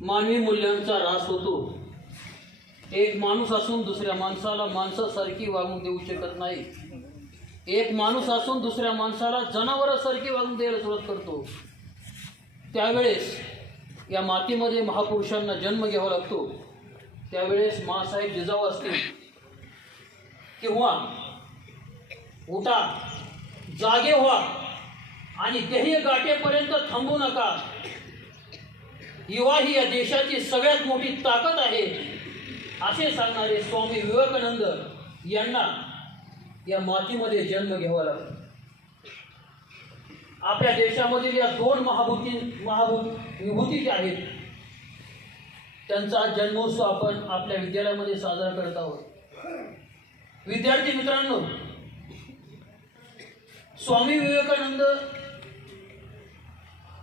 मानवी मूल्यांचा ऱ्हास होतो। एक माणूस असून दुसऱ्या माणसाला माणसासारखी वागणूक देऊ शकत नाही। एक माणूस असून दुसऱ्या माणसाला जनावरासारखी वागणूक द्यायला सुरुवात करतो। त्यावेळेस या मातीमध्ये महापुरुषांना जन्म घ्यावा लागतो। त्यावेळेस माँसाहेब जिजाऊ असतील किंवा उठा, जागे व्हा आणि ध्येय गाठेपर्यंत थांबू नका। युवा ही या देशाची सगळ्यात मोठी ताकद आहे असे सांगणारे स्वामी विवेकानंद यांना या मातीमध्ये जन्म घ्यावा लागला। आपल्या देशामधील या दोन विभूती ज्या आहेत त्यांचा जन्मोत्सव आपण आपल्या विद्यालयामध्ये साजरा करत आहोत। विद्यार्थी मित्रांनो, स्वामी विवेकानंद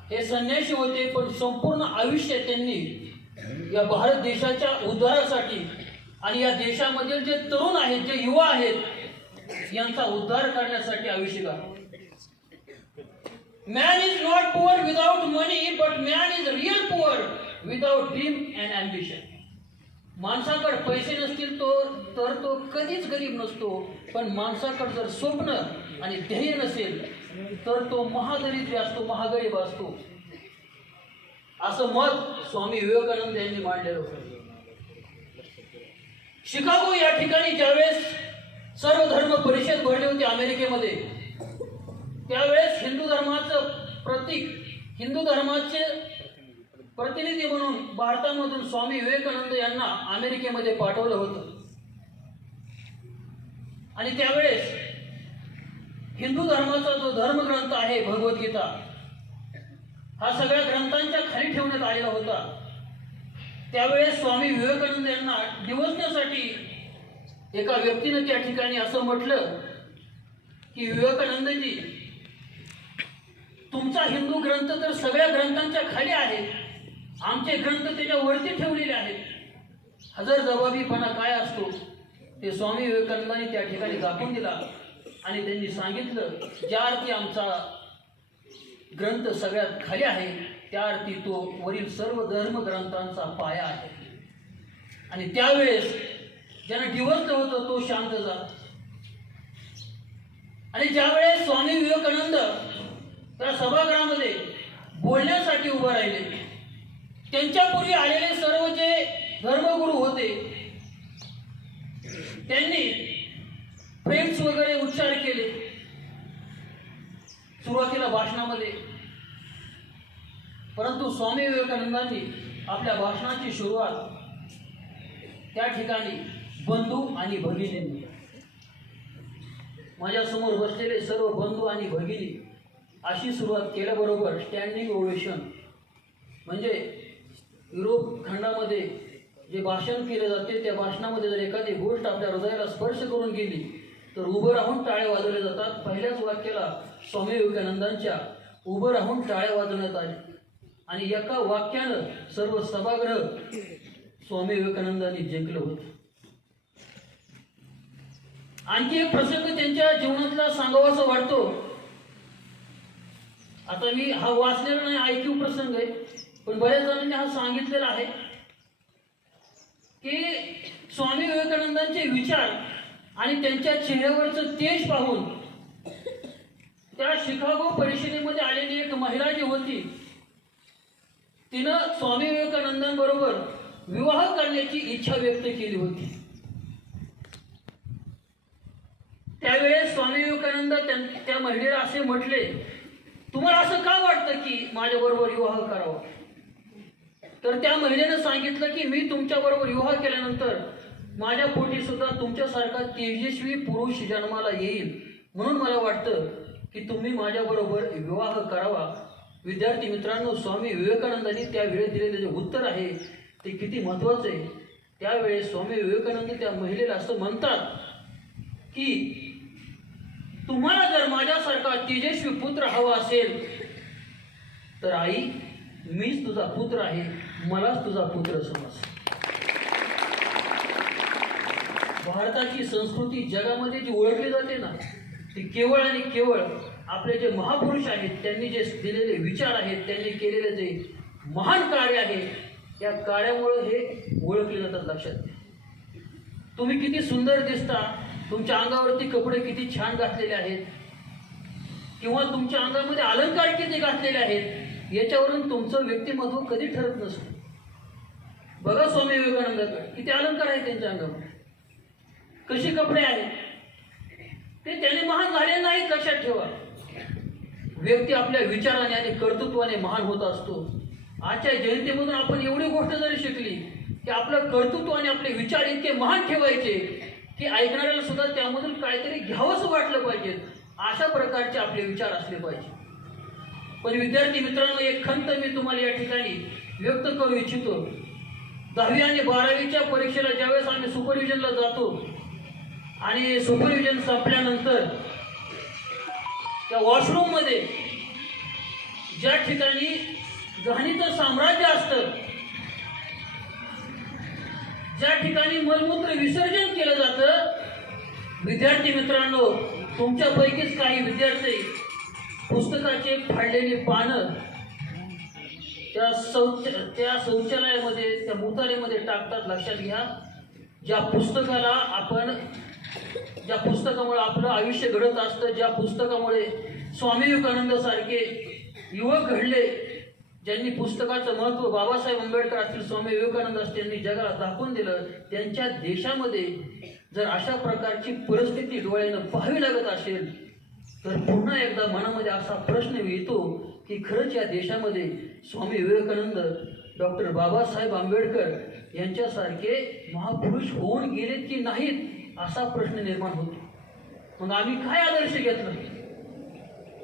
हे संन्यासी होते, पण संपूर्ण आयुष्य त्यांनी या भारत देशाच्या उद्धारासाठी आणि या देशामधील जे तरुण आहेत, जे युवा आहेत, यांचा उद्धार करण्यासाठी आयुष्य घातले। Man is not poor without money, but man is real poor without dream and ambition. माणसाकडे पैसे नसतील तर तो कधीच गरीब नसतो, पण माणसाकडे जर स्वप्न आणि ध्येय नसेल तर तो महादरिद्री असतो, महागरीब असतो, असं मत स्वामी विवेकानंद यांनी मांडलेलं होतं। शिकागो या ठिकाणी ज्यावेळेस सर्व धर्म परिषद भरली होती अमेरिकेमध्ये, त्यावेळेस हिंदू धर्माचे प्रतिनिधी म्हणून भारतामधून स्वामी विवेकानंद यांना अमेरिकेमध्ये पाठवलं होतं। आणि त्यावेळेस हिंदू धर्माचा जो धर्मग्रंथ आहे भगवद्गीता, हा सगळ्या ग्रंथांच्या खाली ठेवण्यात आलेला होता। त्यावेळेस स्वामी विवेकानंद यांना दिवसण्यासाठी एका व्यक्तीने त्या ठिकाणी असं म्हटलं की विवेकानंदजी, तुमचा हिंदू ग्रंथ तर सगळ्या ग्रंथांच्या खाली आहे, आमचे ग्रंथ त्याच्या वरती ठेवलेले आहेत। हजर जबाबीपणा काय असतो ते स्वामी विवेकानंदांनी त्या ठिकाणी दाखवून दिला आणि त्यांनी सांगितलं, ज्या अर्थी आमचा ग्रंथ सगळ्यात खाली आहे त्या अर्थी तो वरील सर्व धर्मग्रंथांचा पाया आहे। आणि त्यावेळेस ज्यानं दिवसलं होतं तो शांत झाला। आणि ज्यावेळेस स्वामी विवेकानंद त्या सभागृहामध्ये बोलण्यासाठी उभं राहिले, त्यांच्यापूर्वी आलेले सर्व जे धर्मगुरू होते त्यांनी फ्रेम्स वगैरे उच्चार केले सुरुवातीला भाषणामध्ये, परंतु स्वामी विवेकानंदांनी आपल्या भाषणाची सुरुवात त्या ठिकाणी बंधू आणि भगिनींनी, माझ्यासमोर बसलेले सर्व बंधू आणि भगिनी, अशी सुरुवात केल्याबरोबर स्टँडिंग ओवेशन, म्हणजे युरोप खंडामध्ये जे भाषण केले जाते त्या भाषणामध्ये जर एखादी गोष्ट आपल्या हृदयाला स्पर्श करून गेली तर उभं राहून टाळे वाजवले जातात। पहिल्याच वाक्याला स्वामी विवेकानंदांच्या उभं राहून टाळे वाजवण्यात आले आणि एका वाक्यानं सर्व सभागृह स्वामी विवेकानंदांनी जिंकलं होतं। आणखी एक प्रसंग त्यांच्या जीवनातला सांगावासा वाटतो। आता मी हा वाचलेला नाही, ऐकीव प्रसंग आहे, पण बऱ्याच जणांनी हा सांगितलेला आहे की स्वामी विवेकानंदांचे विचार आणि त्यांच्या चेहऱ्यावरचं तेज पाहून त्या शिकागो परिषदेमध्ये आलेली एक महिला जी होती तिनं स्वामी विवेकानंदांबरोबर विवाह करण्याची इच्छा व्यक्त केली होती। त्यावेळेस स्वामी विवेकानंद त्या महिलेला असे म्हटले, तुम्हाला असं का वाटतं की माझ्याबरोबर विवाह करावा? तर त्या महिलेनं सांगितलं की मी तुमच्याबरोबर विवाह केल्यानंतर माझ्या पोटी सुद्धा तुमच्यासारखा तेजस्वी पुरुष जन्माला येईल, म्हणून मला वाटतं की तुम्ही माझ्याबरोबर विवाह करावा। विद्यार्थी मित्रांनो, स्वामी विवेकानंदांनी त्यावेळेस दिलेले जे उत्तर आहे ते किती महत्त्वाचं आहे। त्यावेळेस स्वामी विवेकानंद त्या महिलेला असं म्हणतात की तुम्हाला जर माझ्यासारखा तेजस्वी पुत्र हवा असेल तर आई, मीच तुझा पुत्र आहे, मलाच तुझा पुत्र समज। भारताची संस्कृती जगामध्ये जी ओळखली जाते ना, ती केवळ आणि केवळ आपले जे महापुरुष आहेत त्यांनी जे दिलेले विचार आहेत, त्यांनी केलेले जे महान कार्य आहे, या कार्यामुळे हे ओळखले जातात. लक्षात घ्या. तुम्ही किती सुंदर दिसता, तुमच्या अंगावरती कपडे किती छान घातलेले आहेत, किंवा तुमच्या अंगामध्ये अलंकार किती घातलेले आहेत, याच्यावरून तुमचं व्यक्तिमत्व कधी ठरत नसतं. बघा स्वामी विवेकानंदाकडे किती अलंकार आहेत त्यांच्या अंगावर, कसे कपडे आहेत, ते त्याने महान झाले नाहीत. लक्षात ठेवा, व्यक्ती आपल्या विचाराने आणि कर्तृत्वाने महान होत असतो. आजच्या जयंतीमधून आपण एवढी गोष्ट जरी शिकली की आपलं कर्तृत्व आणि आपले विचार इतके महान ठेवायचे की ऐकणाऱ्याला सुद्धा त्यामधून काहीतरी घ्यावंसं वाटलं पाहिजे. अशा प्रकारचे आपले विचार असले पाहिजे. पण विद्यार्थी मित्रांनो, एक खंत मी तुम्हाला या ठिकाणी व्यक्त करू इच्छितो. 10वी आणि 12वीच्या परीक्षेला ज्यावेळेस आम्ही सुपरविजनला जातो आणि सुपरविजन संपल्यानंतर त्या वॉशरूममध्ये ज्या ठिकाणी घाणीचं साम्राज्य असतं, ज्या ठिकाणी मलमूत्र विसर्जन केलं जातं, विद्यार्थी मित्रांनो, तुमच्यापैकीच काही विद्यार्थी पुस्तकाचे फाडलेली पानं त्या शौचालयामध्ये, त्या मुतारेमध्ये टाकतात. लक्षात घ्या, ज्या पुस्तकामुळे आपलं आयुष्य घडत असतं, ज्या पुस्तकामुळे स्वामी विवेकानंद सारखे युवक घडले, ज्यांनी पुस्तकाचं महत्त्व बाबासाहेब आंबेडकर असतील, स्वामी विवेकानंद असतील, त्यांनी जगाला दाखवून दिलं, त्यांच्या देशामध्ये जर अशा प्रकारची परिस्थिती डोळ्यानं पाहावी लागत असेल तर पुन्हा एकदा मनामध्ये असा प्रश्न येतो की खरंच या देशामध्ये स्वामी विवेकानंद, डॉक्टर बाबासाहेब आंबेडकर यांच्यासारखे महापुरुष होऊन गेलेत की नाहीत, असा प्रश्न निर्माण होतो. मग आम्ही काय आदर्श घेतला,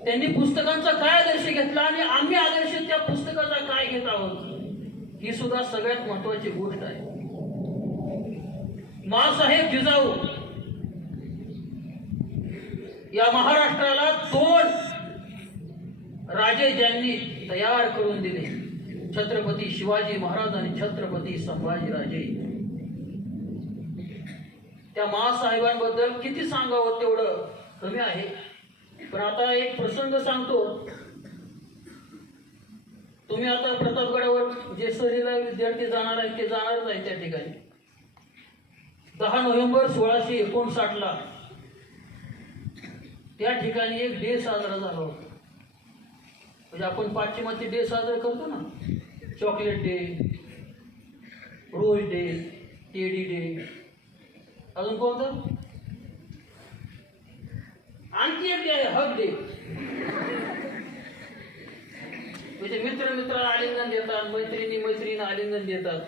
त्यांनी पुस्तकांचा काय आदर्श घेतला आणि आम्ही आदर्श त्या पुस्तकाचा काय घेत आहोत, ही सुद्धा सगळ्यात महत्वाची गोष्ट आहे. माँसाहेब जिजाऊ या महाराष्ट्राला 2 राजे ज्यांनी तयार करून दिले, छत्रपती शिवाजी महाराज आणि छत्रपती संभाजीराजे. त्या माँसाहेबांबद्दल किती सांगावं तेवढं कमी आहे. पण आता एक प्रसंग सांगतो. तुम्ही आता प्रतापगडावर जे सहलीला विद्यार्थी जाणार आहेत ते जाणारच आहेत. त्या ठिकाणी 10 नोव्हेंबर 1659 त्या ठिकाणी एक डे साजरा झाला होता. म्हणजे आपण पाश्चिमात्य डे साजरा करतो ना, chocolate day, rose day, teddy day, अजून कोणतं, आणखी एक डे आहे हग डे. म्हणजे मित्राला आलिंगन देतात, मैत्रिणींना आलिंगन देतात.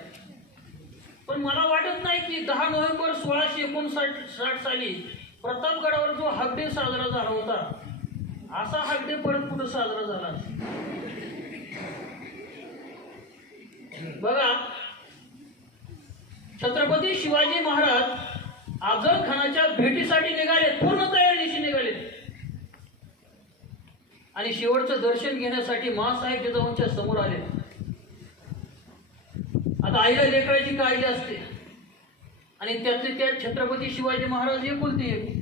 पण मला वाटत नाही की 10 नोव्हेंबर 1659 साली प्रतापगडावर जो हग डे साजरा झाला होता, असा हग डे परत कुठं साजरा झाला. बघा, छत्रपती शिवाजी महाराज अफजल खानाच्या भेटीसाठी निघालेत, पूर्ण तयारीनिशी निघालेत आणि शेवटचं दर्शन घेण्यासाठी माँसाहेब जिजाऊंच्या समोर आले. आता आईला लेकराची काळजी असते आणि त्यातले त्यात छत्रपती शिवाजी महाराज एकुलते एक.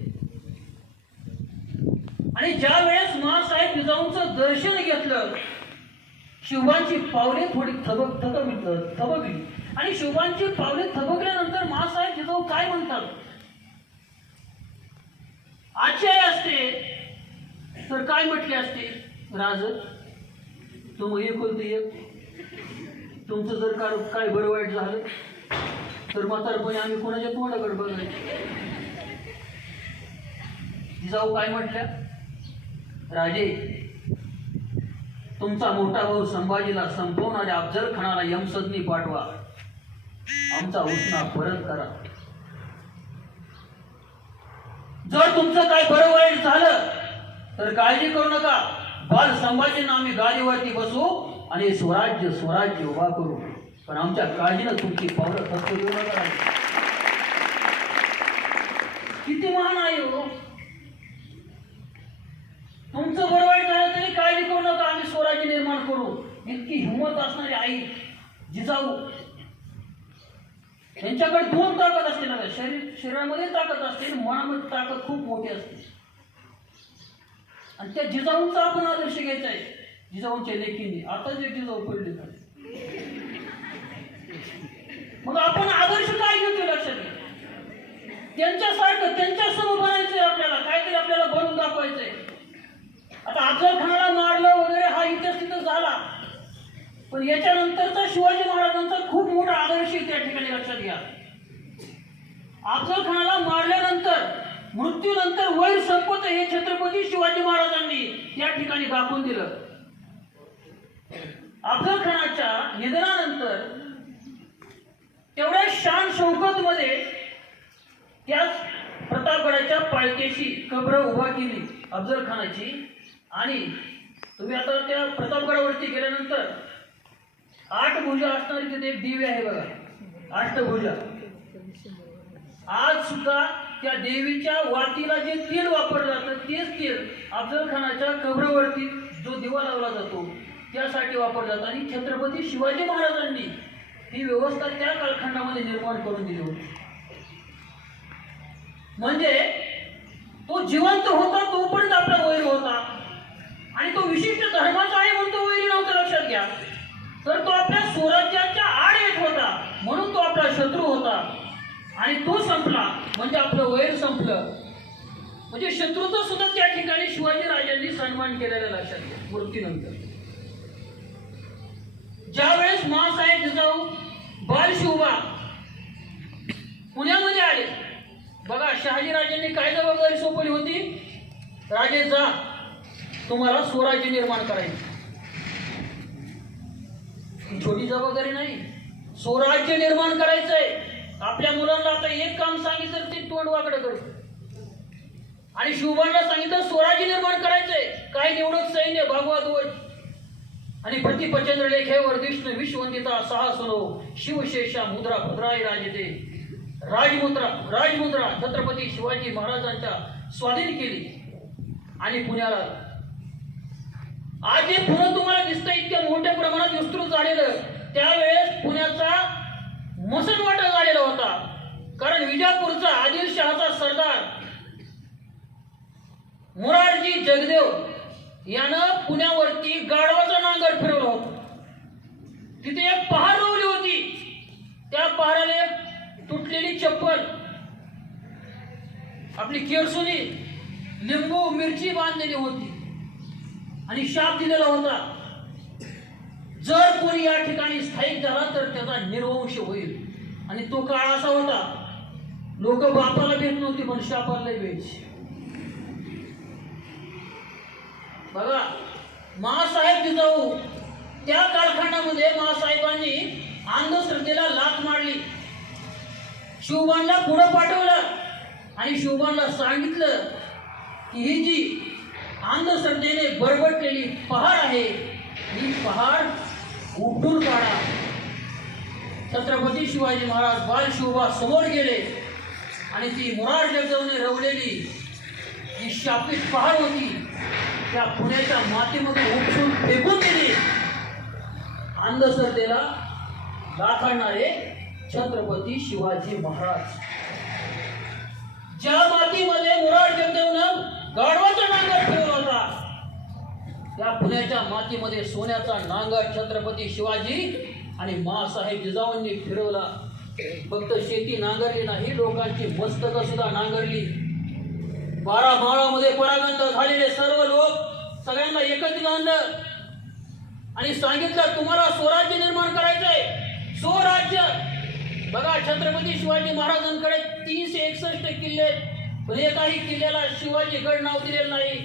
आणि ज्या वेळेस माँसाहेब जिजाऊंचं दर्शन घेतलं, शिवबांची पावले थोडी थबकली आणि शिवबांची पावले थबकल्यानंतर माँसाहेब जिजाऊ काय म्हणतात, आजची आई असते तर काय म्हटले असते, राज तुम एकुलते एक, तुमचं जर काय बरं वाईट झालं तर म्हातारपणे आम्ही कोणाच्या तोंडाकडे बघायचं. जिजाऊ काय म्हटल्या, राजे तुमचा मोठा भाऊ संभाजीला संपवणाऱ्या अफजल खानाला यमसदनी पाठवा, आमचा उसना परत करा. जर तुमचं काय बरं वाईट झालं तर काळजी करू नका, बाल संभाजींना आम्ही गादीवरती बसवू आणि स्वराज्य उभा करू, पण आमच्या काळजीनं तुमची पावलं खर्च देऊ नका. किती महान आहे हो. तुमचं बरं वाईट झालं तरी काळजी करू नका, आम्ही स्वराज्य निर्माण करू. इतकी हिंमत असणारी आई जिजाऊ, यांच्याकडे 2 ताकद असते ना, शरीरामध्ये ताकद असते, मनामध्ये ताकद खूप मोठी असते. आणि त्या जिजाऊंचा आपण आदर्श घ्यायचा आहे. जिजाऊंच्या लेखींनी आता जे जिजाऊ पडले तर मग आपण आदर्श काय घेतोय लक्षात घ्या. त्यांच्यासारखं त्यांच्यासमोर बनायचंय आपल्याला, काहीतरी आपल्याला बनवून दाखवायचंय. आता अफजल खानाला मारलं वगैरे हा इतिहास तिथं झाला, पण याच्यानंतरचा शिवाजी महाराजांचा खूप मोठा आदर्श त्या ठिकाणी लक्षात घ्या. अफजल खानाला मारल्यानंतर मृत्यूनंतर वैर संपत हे छत्रपती शिवाजी महाराजांनी या ठिकाणी दाखवून दिलं. अफजल खानाच्या निधनानंतर तेवढ्या शान शौकत मध्ये त्याच प्रतापगडाच्या पायथ्याशी कब्र उभा केली अफजल खानाची. आणि तुम्ही आता त्या प्रतापगडावरती गेल्यानंतर 8 भुजा असणारी तिथे एक दिवे आहे बघा, अष्टभुजा. आज सुद्धा त्या देवीच्या वातीला जे तेल वापरलं जातं तेच तेल अफजल खानाच्या कब्रावरती जो दिवा लावला जातो त्यासाठी वापरलं जातं. आणि छत्रपती शिवाजी महाराजांनी ही व्यवस्था त्या कालखंडामध्ये निर्माण करून दिली होती. म्हणजे तो जिवंत होता तोपर्यंत आपला वैर होता, आणि तो विशिष्ट धर्माचा आहे म्हणून तो वैरी नव्हता लक्षात घ्या. तर तो आपल्या स्वराज्याच्या आड येत होता म्हणून तो आपला शत्रू होता, आणि तो संपला म्हणजे आपलं वैर संपलं. म्हणजे शत्रूचा सुद्धा त्या ठिकाणी शिवाजी राजांनी सन्मान केलेला लक्षात घ्या. मृत्यूनंतर ज्या वेळेस माँसाहेब जिजाऊ बालशिवबा पुण्यामध्ये आले बघा, शहाजी राजांनी काय जबाबदारी सोपवली होती, राजे जा तुम्हाला स्वराज्य निर्माण करायचं. ही छोटी जबाबदारी नाही, स्वराज्य निर्माण करायचंय. आपल्या मुलांना आता एक काम सांगितलं ते तोंड वाकडं करतं, आणि शिवबांना सांगितलं स्वराज्य निर्माण करायचंय. काय निवडक सैन्य, भगवा ध्वज आणि प्रतिपचंद्र लेखे वर्धिष्णू विश्ववंदिता साहसनो शिवशेषा मुद्रा भद्राई राजते. राजमुद्रा छत्रपती शिवाजी महाराजांच्या स्वाधीन केली आणि पुण्याला. आज जे पुणे तुम्हाला दिसतं इतक्या मोठ्या प्रमाणात विस्तृत झालेलं, त्यावेळेस पुण्याचा मसनवाटा झालेला होता. कारण विजापूरचा आदिलशहाचा सरदार मोरारजी जगदेव यानं पुण्यावरती गाढवाचा नांगर फिरवला होता. तिथे एक पहार रोवली होती, त्या पहाराला तुटलेली चप्पल, आपली केरसुनी, लिंबू मिरची बांधलेली होती आणि शाप दिलेला होता, जर कोणी या ठिकाणी स्थायिक झाला तर त्याचा निर्वंश होईल. आणि तो काळ असा होता, लोक बापाला भेट नव्हती पण शापाला भेट. बघा, माँसाहेब जिजाऊ त्या कालखंडामध्ये माँसाहेबांनी अंधश्रद्धेला लाथ मारली. शिवबांना पुढं पाठवलं आणि शिवबांना सांगितलं की ही जी अंधश्रद्धेने बरबटलेली पहाड आहे ही पहाड उपटून काढा. छत्रपती शिवाजी महाराज बालशिवबा समोर गेले आणि ती मोरार जगदेवने रवलेली जी शापित पहाड होती त्या पुण्याच्या मातीमध्ये उपसून फेकून दिली. अंधश्रद्धेला दाखवणारे छत्रपती शिवाजी महाराज. ज्या मातीमध्ये मोरार जगदेवनं गाढवाचा नांगर फिरवला होता त्या पुण्याच्या मातीमध्ये सोन्याचा नांगर छत्रपती शिवाजी आणि माँसाहेब जिजाऊंनी फिरवला. फक्त शेती नांगरली नाही, लोकांची मस्तकं सुद्धा नांगरली. 12 माळामध्ये परागंद झालेले सर्व लोक सगळ्यांना एकत्रित आणलं आणि सांगितलं तुम्हाला स्वराज्य निर्माण करायचंय. स्वराज्य बघा, छत्रपती शिवाजी महाराजांकडे 361 किल्ले, पण एकाही किल्ल्याला शिवाजीगड नाव दिलेलं नाही,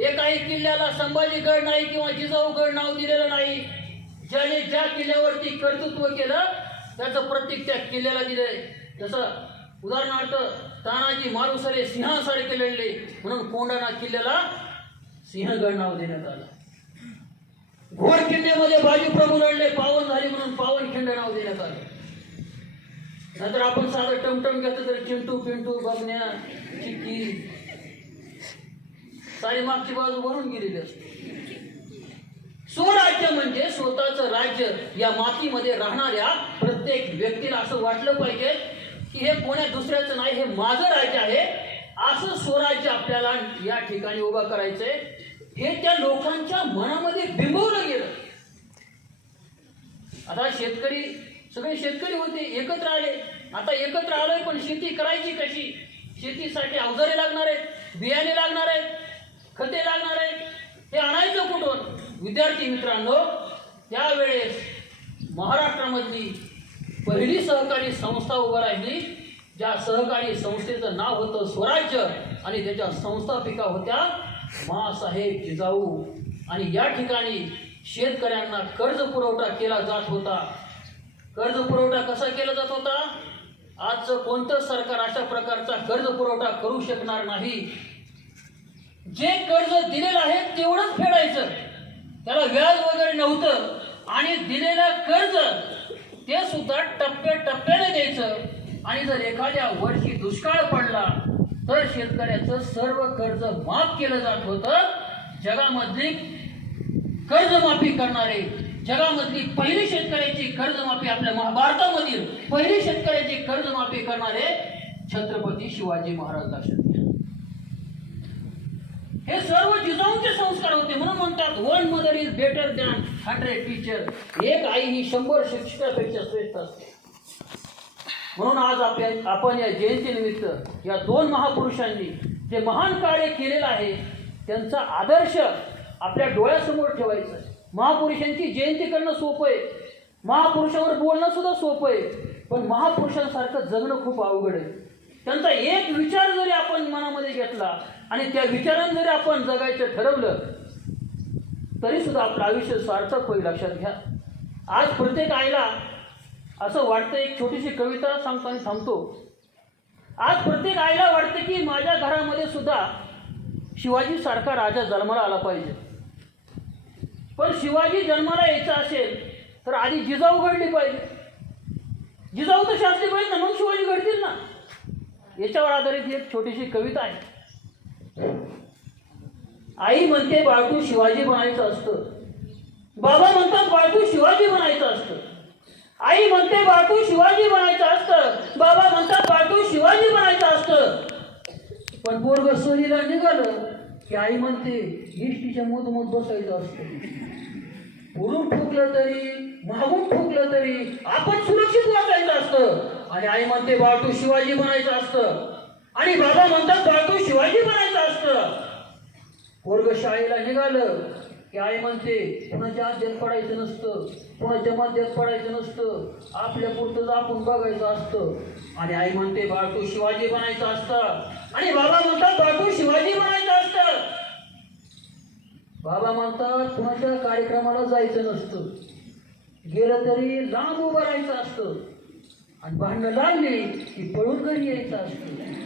एकाही किल्ल्याला संभाजीगड नाही किंवा जिजाऊगड नाव दिलेलं नाही. ज्याने ज्या किल्ल्यावरती कर्तृत्व केलं त्याचं प्रतीक त्या किल्ल्याला दिलंय. जसं उदाहरणार्थ तानाजी मालुसरे सिंहासारखे लढले म्हणून कोंढाणा किल्ल्याला सिंहगड नाव देण्यात आलं. घोडखिंडीमध्ये बाजीप्रभू लढले, पावन झाले म्हणून पावनखिंड नाव देण्यात आलं. नंतर आपण साधं टमटम घेतलं तर चिंटू पिंटू बघण्या चिक्की सारी मागची बाजू भरून गेलेली असते. स्वराज्य म्हणजे स्वतःचं राज्य. या मातीमध्ये राहणाऱ्या प्रत्येक व्यक्तीला असं वाटलं पाहिजे की हे कोण्या दुसऱ्याचं नाही, हे माझं राज्य आहे. असं स्वराज्य आपल्याला या ठिकाणी उभं करायचंय. हे त्या लोकांच्या मनामध्ये बिंबवलं गेलं. आता शेतकरी, सगळे शेतकरी होते, एकत्र आले. आता एकत्र आलोय, पण शेती करायची कशी? शेतीसाठी अवजारे लागणार आहेत, बियाणे लागणार आहेत, खते लागणार आहेत, हे आणायचं कुठून? विद्यार्थी मित्रांनो, त्यावेळेस महाराष्ट्रामधली पहिली सहकारी संस्था उभा राहिली, ज्या सहकारी संस्थेचं नाव होतं स्वराज्य आणि त्याच्या संस्थापिका होत्या माँसाहेब जिजाऊ. आणि या ठिकाणी शेतकऱ्यांना कर्ज पुरवठा केला जात होता. कर्ज पुरवठा कसा केला जात होता? आजचं कोणतं सरकार अशा प्रकारचा कर्ज पुरवठा करू शकणार नाही. जे कर्ज दिलेलं आहे तेवढंच फेडायचं, त्याला व्याज वगैरे नव्हतं. आणि दिलेलं कर्ज ते सुद्धा टप्प्याटप्प्याने द्यायचं. आणि जर एखाद्या वर्षी दुष्काळ पडला तर शेतकऱ्याचं सर्व कर्ज माफ केलं जात होतं. जगामधली कर्जमाफी करणारे, जगामधली पहिली शेतकऱ्याची कर्जमाफी, आपल्या भारतामधील पहिली शेतकऱ्याची कर्जमाफी करणारे छत्रपती शिवाजी महाराज लक्षात घ्या. हे सर्व जिजाऊंचे संस्कार होते. म्हणून म्हणतात one mother is better than 100 teacher. एक आई ही 100 शिक्षकापेक्षा श्रेष्ठ असते. म्हणून आज आपण या जयंतीनिमित्त या दोन महापुरुषांनी जे महान कार्य केलेलं आहे त्यांचा आदर्श आपल्या डोळ्यासमोर ठेवायचं. महापुरुषांची जयंती करणं सोपं आहे, महापुरुषावर बोलणं सुद्धा सोपं आहे, पण महापुरुषांसारखं जगणं खूप अवघड आहे. त्यांचा एक विचार जरी आपण मनामध्ये घेतला आणि त्या विचारांनी जरी आपण जगायचं ठरवलं तरी सुद्धा आपलं आयुष्य सार्थक होईल. लक्षात घ्या. आज प्रत्येक आईला असं वाटतं, एक छोटीशी कविता सांगतो आणि थांबतो. आज प्रत्येक आईला वाटतं की माझ्या घरामध्ये सुद्धा शिवाजी सारखा राजा जन्माला आला पाहिजे. पण शिवाजी जन्माला यायचा असेल तर आधी जिजाऊ घडली पाहिजे. जिजाऊ तर शास्त्री पाहिजे ना, मग शिवाजी घडतील ना. याच्यावर आधारित एक छोटीशी कविता आहे. आई म्हणते बाळतू शिवाजी बनायचं असतं, बाबा म्हणतात बाळतू शिवाजी बनायचं असतं. आई म्हणते बाळतू शिवाजी बनायचं असतं, बाबा म्हणतात बाळतू शिवाजी बनायचं असतं. पण पोरग सोरीला निघालं की आई म्हणते इष्टीच्या मधोमध बसायचं असतं. पुढून ठोकलं तरी मागून ठोकलं तरी आपण सुरक्षित वाचायचं असतं. आणि आई म्हणते बाळतू शिवाजी बनायचं असतं आणि बाबा म्हणतात बाळतू शिवाजी बनायचं असतं. पोरग शाळेला निघालं की आई म्हणते कुणाच्या आज्यात पडायचं नसतं, कुणाच्या मध्यात पडायचं नसतं, आपल्या पुरतंच आपण बघायचं असतं. आणि आई म्हणते बाळतू शिवाजी बनायचं असतं आणि बाबा म्हणतात बाळतू शिवाजी बनायचं असतं. बाबा म्हणतात कुणाच्या कार्यक्रमाला जायचं नसतं, गेलं तरी लांब उभं राहायचं असतं आणि भांडणं लागली की पळून घरी यायचं असतं.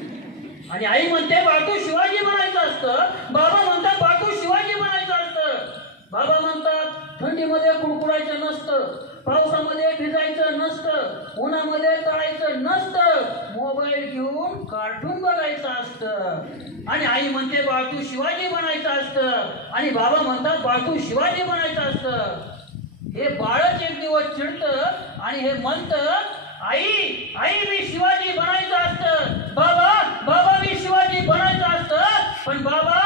आणि आई म्हणते बाळतू शिवाजी बनायचं असतं, बाबा म्हणतात बाळतू शिवाजी बनायचं असतं. बाबा म्हणतात थंडीमध्ये कुडकुडायचं नसतं, पावसामध्ये भिजायचं नसतं, उन्हामध्ये तळायचं नसतं, मोबाईल घेऊन कार्टून बघायचं असतं. आणि आई म्हणते बाळतू शिवाजी बनायचं असतं आणि बाबा म्हणतात बाळतू शिवाजी बनायचं असतं. हे बाळच एक दिवस चिडतं आणि हे म्हणतं आई आई मी शिवाजी बनायचं असतं, बाबा बाबा मी शिवाजी बनायचं असतं. पण बाबा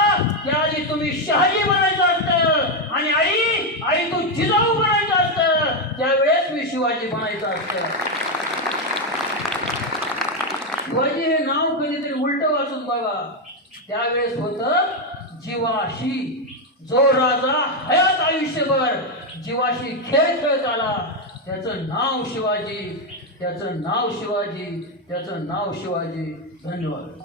त्याआधी तुम्ही शहाजी बनायचं असतं आणि आई आई तू जिजाऊ बनायचं असतं, त्यावेळेस मी शिवाजी बनायचं असतं. शिवाजी हे नाव कधीतरी उलट वाचून बघा. त्यावेळेस होतं जीवाशी. जो राजा हयात आयुष्यभर जीवाशी खेळ खेळत आला त्याचं नाव शिवाजी, त्याचं नाव शिवाजी, त्याचं नाव शिवाजी. धन्यवाद.